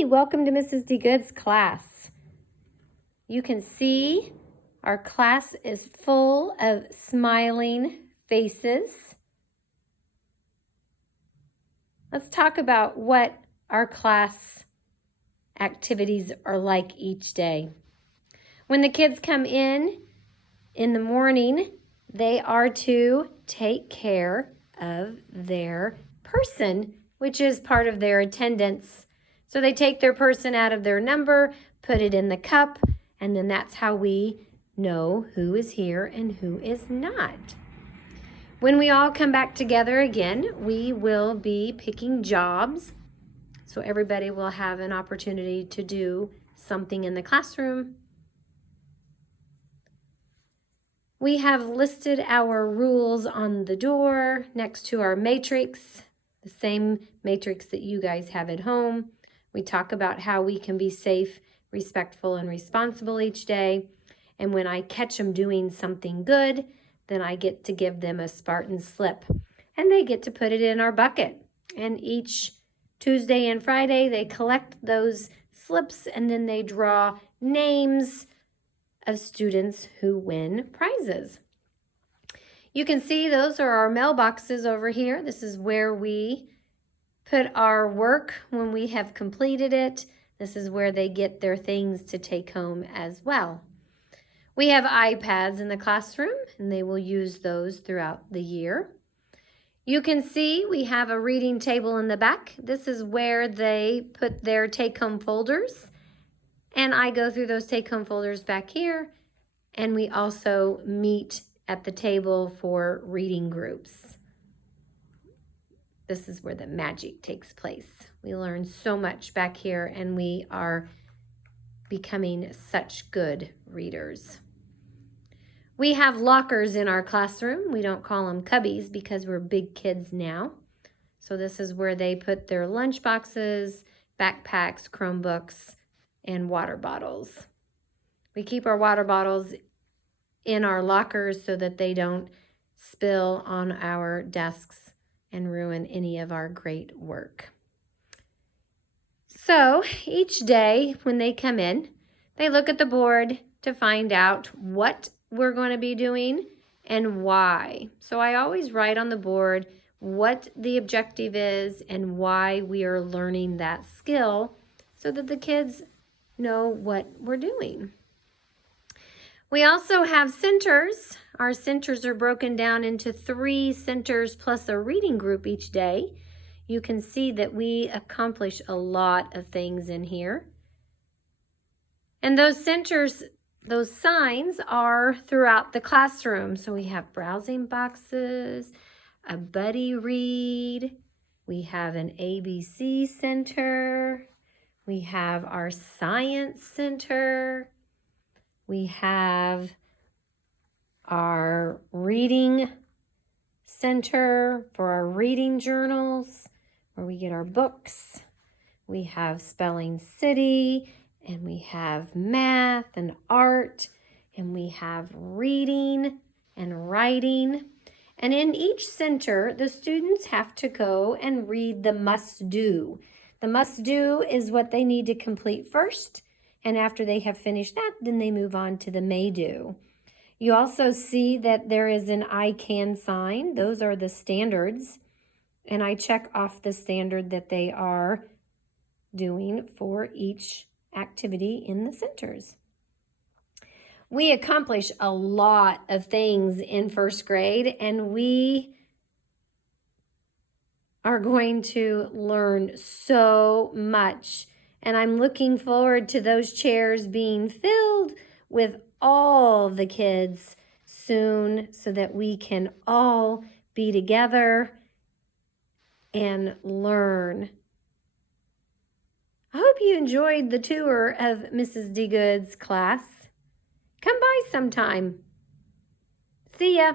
Hey, welcome to Mrs. DeGood's class. You can see our class is full of smiling faces. Let's talk about what our class activities are like each day. When the kids come in the morning, they are to take care of their person, which is part of their attendance. So they take their person out of their number, put it in the cup, and then that's how we know who is here and who is not. When we all come back together again, we will be picking jobs. So everybody will have an opportunity to do something in the classroom. We have listed our rules on the door next to our matrix, the same matrix that you guys have at home. We talk about how we can be safe, respectful, and responsible each day. And when I catch them doing something good, then I get to give them a Spartan slip. And they get to put it in our bucket. And each Tuesday and Friday, they collect those slips and then they draw names of students who win prizes. You can see those are our mailboxes over here. This is where we put our work when we have completed it. This is where they get their things to take home as well. We have iPads in the classroom, and they will use those throughout the year. You can see we have a reading table in the back. This is where they put their take-home folders, and I go through those take-home folders back here, and we also meet at the table for reading groups. This is where the magic takes place. We learn so much back here, and we are becoming such good readers. We have lockers in our classroom. We don't call them cubbies because we're big kids now. So this is where they put their lunch boxes, backpacks, Chromebooks, and water bottles. We keep our water bottles in our lockers so that they don't spill on our desks and ruin any of our great work. So each day when they come in, they look at the board to find out what we're going to be doing and why. So I always write on the board what the objective is and why we are learning that skill so that the kids know what we're doing. We also have centers. Our centers are broken down into 3 centers plus a reading group each day. You can see that we accomplish a lot of things in here. And those centers, those signs are throughout the classroom. So we have browsing boxes, a buddy read, we have an ABC center, we have our science center, we have our reading center for our reading journals where we get our books. We have Spelling City, and we have math and art, and we have reading and writing. And in each center, the students have to go and read the must-do. The must-do is what they need to complete first. And after they have finished that, then they move on to the may-do. You also see that there is an I can sign. Those are the standards. And I check off the standard that they are doing for each activity in the centers. We accomplish a lot of things in first grade, and we are going to learn so much. And I'm looking forward to those chairs being filled with all the kids soon so that we can all be together and learn. I hope you enjoyed the tour of Mrs. DeGood's class. Come by sometime. See ya.